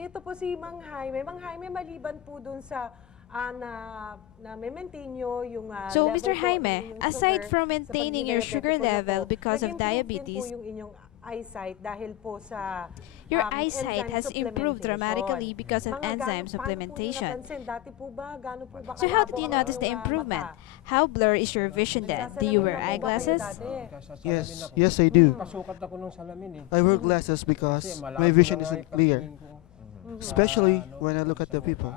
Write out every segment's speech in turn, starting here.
Ito po si Mang Jaime. Mang Jaime, maliban po dun sa na maintain nyo yung So, Mr. level po ng Jaime, inyong aside sugar from sa maintaining pagiging your sugar diabetico nyo po, level because of nag-improve din po diabetes, yung inyong eyesight dahil po sa your eyesight enzyme has improved supplementation. dramatically because of enzyme Paano po nyo supplementation. napansin? Dati po ba, gano'n po ba So, how did kalabo you ang notice the inyong improvement? mata? How blur is your vision then? Do you Nagsasalamin wear na po ba kayo eyeglasses? dati? Yes, I do. Kasukat ako ng salamin eh. I wear glasses Kasi because malabo my vision na nga isn't yung clear, pagtingin ko. especially when I look at the people.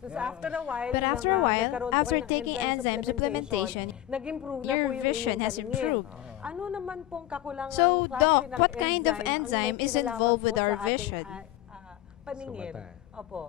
So, after a while, But after a while, nagkaroon po after kayo ng taking enzyme supplementation, nag-improve na your po yung vision inyong has paningin. improved. Ano naman pong kakulangan So, klase Doc, ng what kind of ang enzyme may is kinalaman involved po with sa our ating, vision? Paningin. Sa mata. Opo.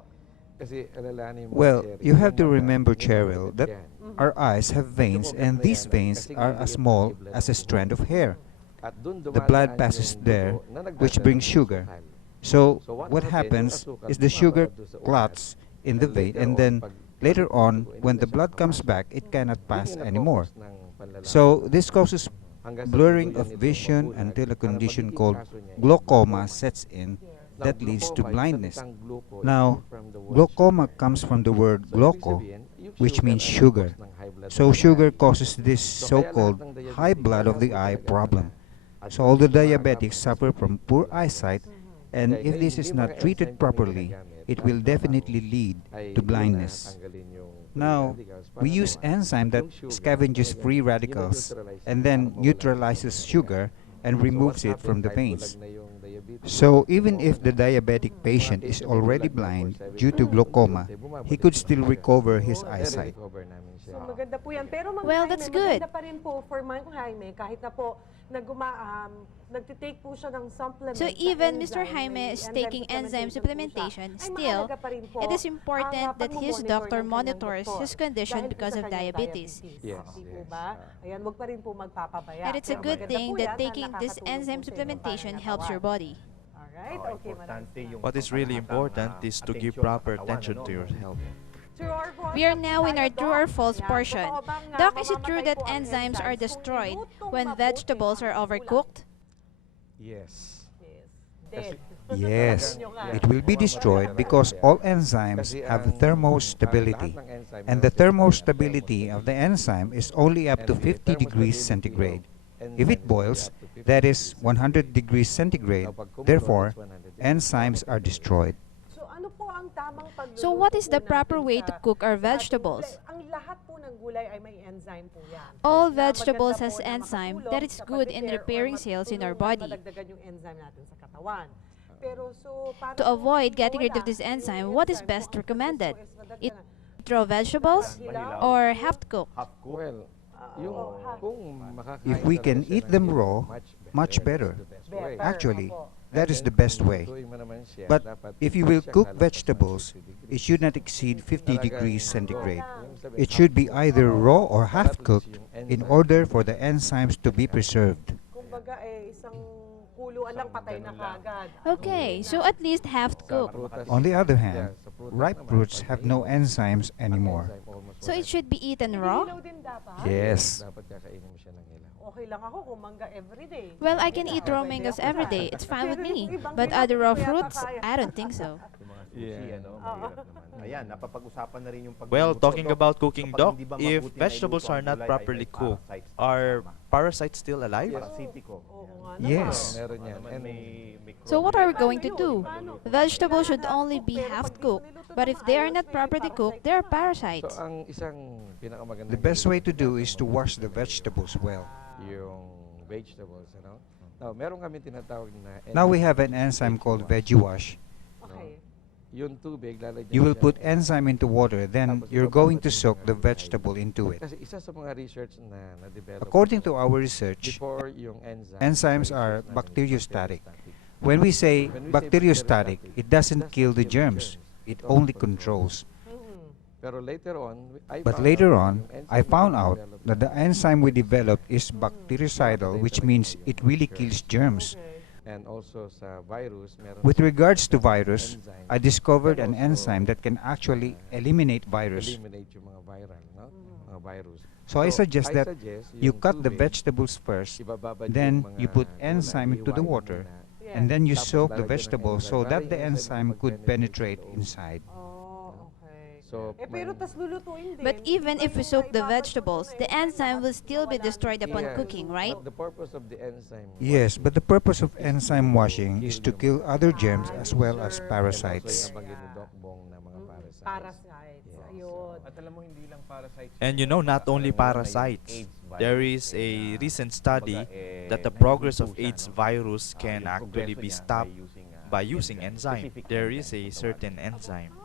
Kasi alalahanin mo, Well, sir, you have to yung mata, remember, hindi Cheryl, magagad that yan. our eyes have veins, and these veins are as small as a strand of hair. At dun The blood dumadaan passes yung there, dugo na which nagdadala brings ng sugar. asukal. So, So what happens yung asukal is the sugar bumababa doon sa ugat. clots in the And vein, later and on, then pag later dugo on, ay when hindi the na siya blood comes makapasok. back, it cannot Yun pass yung anymore. na-focus ng panlalaki. So, this causes Hanggang sa blurring tuluyan of nito vision mabulag, until a ang condition magiging called kaso niya ay glaucoma sets in Now, that leads to glaucoma, yung blindness. salitang glauco is Now, from the word glaucoma sugar. comes from the word So, ibig glauco, sabihin, yung which sugar means ay sugar. cause ng high blood So, of the sugar eye. causes this So, kaya so-called lahat ng diabetic, high blood of the malabo eye talaga problem. mata. At So, all the hindi diabetics makakapag- suffer from poor eyesight, and Kaya if ngayon, this hindi is mga not treated enzyme kami properly, ginagamit. it Ang will trabaho definitely lead ay to yun na, blindness. tanggalin yung free Now, radicals we para use naman enzyme that yung sugar scavenges talagang free radicals nino-neutralize and para then mawala neutralizes yung sugar and So, removes what it from happened, the kahit veins. bulag na yung diabetes, So, even glaucoma if the na, diabetic mga patient is patient na already bulag na blind for 7 due to years, glaucoma, unti-unti, bumabalik he could yung still sugar. recover his Oh, eyesight. Nare-recover namin siya. So maganda po yan. Pero Mang Well, Jaime, that's good. maganda pa rin po for Mang Jaime kahit na po nagtitake po siya ng supplement. So na even Mr. enzyme, Jaime may is taking enzyme supplementation, still, it is important that his doctor monitors his condition because of diabetes. Yes, Di po yes. ba? Ayan, wag pa rin po magpapabaya. And it's a Pero good maganda thing po that yan na taking this nakakatulong enzyme po sa inyong supplementation helps your pangangatawan. body. Alright, okay. maraming What is really important is to give proper attention to your health. True or false? We are now in our Tayo, true or Doc. false Yan. portion. Totoo bang, Doc, is it true mamamatay that po ang enzymes are enzymes kung destroyed nilutong when mabuti vegetables ang are magulang? overcooked? Yes. Yes. Dead. Yes, Yun nga. it will be destroyed because all enzymes have thermostability, and the thermostability of the enzyme is only up to 50 degrees centigrade. If it boils, that is 100 degrees centigrade, therefore, enzymes are destroyed. So ano po ang tamang pagluluto So what is the po proper natin way sa- to cook our sa ating vegetables? gulay? Ang lahat po ng gulay ay may enzyme po yan. All Na vegetables maganda has po na enzyme makatulong that is sa good in pag-repair or repairing cells in our matulungan body. madagdagan yung enzyme natin sa katawan. Pero so, para To po avoid hindi getting rid of mawala this yung enzyme, what is enzyme, best kung ang recommended? purpose po is Eat madagdagan. raw vegetables Hilaw? or half cooked? Well, yung kung makakain If we talaga can siya eat ng them hilaw, raw, much better. That's the best way. Better. Actually, Opo. that is And the then, best kung way. lutuin mo naman siya, But dapat if you hindi will siya cook kalabas ng vegetables, 50 degrees. it should not exceed 50 Talagang degrees raw. centigrade. Yung sabihin, It should be half-cooked. either raw or Para half at least cooked yung in enzyme order for the enzymes to be preserved. Kumbaga isang kuluan lang patay na kagad. Okay, so at least half Sa cooked. prutas, On the other yeah, hand, sa prutas ripe naman, fruits pag have no naihaw, enzymes ang anymore. enzyme almost So it wala. should be eaten raw? Hilaw din dapat? Yes. Dapat kakainin mo siya ng hilaw. Okay lang ako kung mangga everyday. Well, I can eat raw Pwede mangoes ako every dyan. day. It's fine with Pero yung me. ibang But hilaw, other hindi raw ko yata fruits, kaya. I don't think so. Yung mga sushi, Yeah. ano, mahirap naman. Ayan, napapag-usapan na rin yung Well, pagluluto, talking Doc. about cooking, Kapag Doc, hindi ba if mabuti na vegetables iluto are ang not gulay, ay properly may cooked, parasites are kasama. parasites still alive? Parasitiko. Oo nga Yes. Meron yan. Naman And may So what are we microbial. going to do? Vegetables should only be half cooked, but if they are not properly cooked, they are parasites. so, ang isang pinakamagandang The best way to do gawin is to wash the vegetables well. yung vegetables, ano? Now, meron kami tinatawag na Now we have an enzyme called Veggie Wash. Okay. Yung tubig, lalagyan You will siya. put enzyme into water, then you're going to soak the vegetable into it. Kasi isa sa mga research na na-develop According to our research, before yung enzyme, enzymes sa are research namin, bacteriostatic. bacteriostatic. when we say When we say bacteriostatic, it doesn't kill the germs, it only controls. Pero later on, But later on, I found out that the enzyme we developed is bactericidal, which means it really kills germs. and also sa virus, meron With siyang regards to virus, enzyme I discovered that an also, enzyme that can actually eliminate virus. eliminate yung mga viral, no? Mga virus. So I suggest that you yung cut the tubig, vegetables first, ibababad then yung mga you put gulay, enzyme into the iiwain mo water, muna. and then you Tapos soak the lalagyan ng vegetables so enzyme. that the Yung enzyme enzyme could ibig penetrate sabihin, inside. Oh, okay. So, Pero tas lulutuin din. But even Di ba if we yung soak the naibabad mo vegetables, na the enzyme will lahat still be nawala destroyed na upon yung cooking, right? But the purpose of the enzyme Yes, but the purpose of enzyme washing kill is to yung kill mga other germs as well as germs. and also parasites. yung nabanggit ni Doc Bong na mga parasites. Parasites. Yes. Ayun. At alam mo, hindi lang parasites. And you know, not only parasites. There is a recent study that the progress of AIDS virus can actually be stopped by using enzyme. There is a certain enzyme.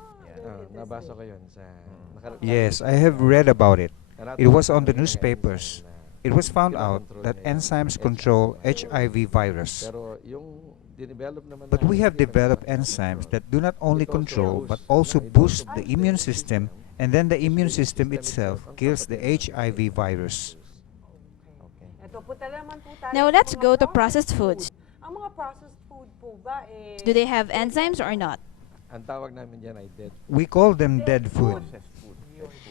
Nabasa ko yun sa... Yes, I have read about it. It was on the newspapers. It was found out that enzymes control HIV virus. Pero yung dinevelop naman But we have developed enzymes that do not only control but also boost the immune system, and then the immune system itself kills the HIV virus. Ito, punta naman po tayo Now sa let's mga go to processed foods. Ang mga processed food po ba eh... Do they have enzymes or not? Ang tawag namin dyan ay dead. We call them dead food.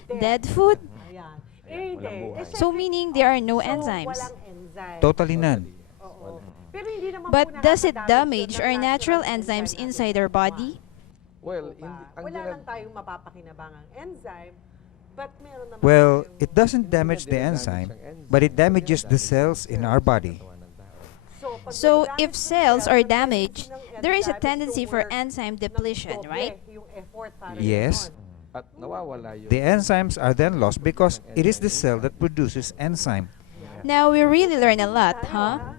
Dead food? Ayan. Eh, hindi. Eh, So meaning there are no so, enzymes. walang enzyme. Totally none. Oo. Pero hindi naman But po does it nakakadamage damage yun our ng natural enzyme enzymes natin inside sa our katawan. body? Well, Diba? ang Wala ginag- lang tayong mapapakinabangang enzyme, but meron naman Well, tayong- it doesn't damage the enzyme, but it damages the cells in our body. pag So nagagamit if po cells sila are ng damaged, enzyme, there is a it's tendency to for work enzyme ng depletion, doble right? yung effort para Yes. ganon. At nawawala yung... The enzymes are then lost because it is the cell that produces enzyme. Now we really learn a lot, huh?